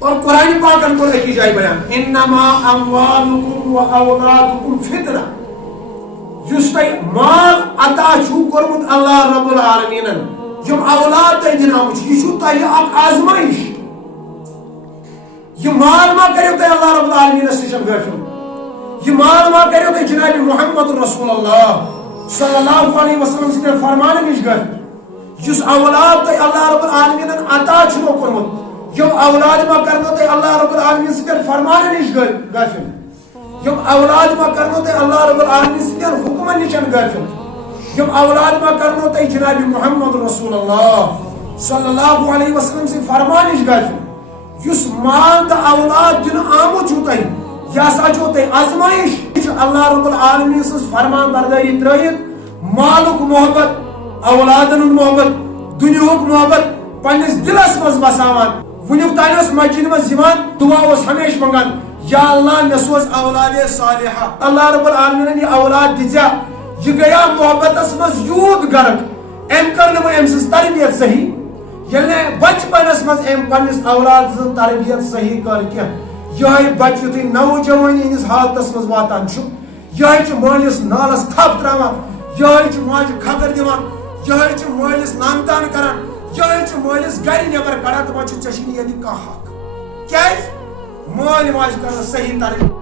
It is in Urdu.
اور قرآن پاک کو ایک جائے بیان انما اموالکم و اولادکم فتنہ جس تی مال عطا چھو کرمت اللہ رب العالمین یم اولاد تی دن آمچ یہ چھو تھی اک آزمائش یہ مال ما کریو تی اللہ رب العالمین سشن غافل یہ مال ما کریو تی جناب محمد رسول اللہ صلی اللہ علیہ وسلم سے فرمان نش غافل جس اولاد تی اللہ رب العالمین عطا چھو کرمت یم اولاد ما کرنو تے اللہ رب العالمین سے فرمان نش غافل یم اولاد ما کرنو تے اللہ رب العالمین سے حکم نشن غافل یم اولاد ما کرنو تے جناب محمد رسول اللہ صلی اللہ علیہ وسلم سے فرمان نش غافل یس مال تا اولاد دن آمو چھوتا ہی یا ساچو تے آزمائش اللہ رب العالمین سے فرمان برداری ترائیت مالک محبت اولادن محبت دنیاک محبت پنس دلس مز بساوان ونیک تانس مسجد مز یوان دعا اس ہمیش منگان یا اللہ مے سوز اولاد صالحہ اللہ رب العالمین یہ اولاد دیا یہ گیا محبت مز یوت غرق ام کرن ام سز تربیت صحیح یلے بچپنس مز ام پنس اولاد سز تربیت صحیح کر کیا یہ بچ یتھ نوجوانی ہندس حالتس مز واتان یہ مالس نالس تھپ تراوان یہ ماجہ خبر دیوان یہ مالس نان تان کران یہ مالس گھر نبر کڑان دپان ژےٚ چھُے نہٕ ییٚتہِ کانٛہہ حق کیازِ مول ماجہِ کران صحیح تربیت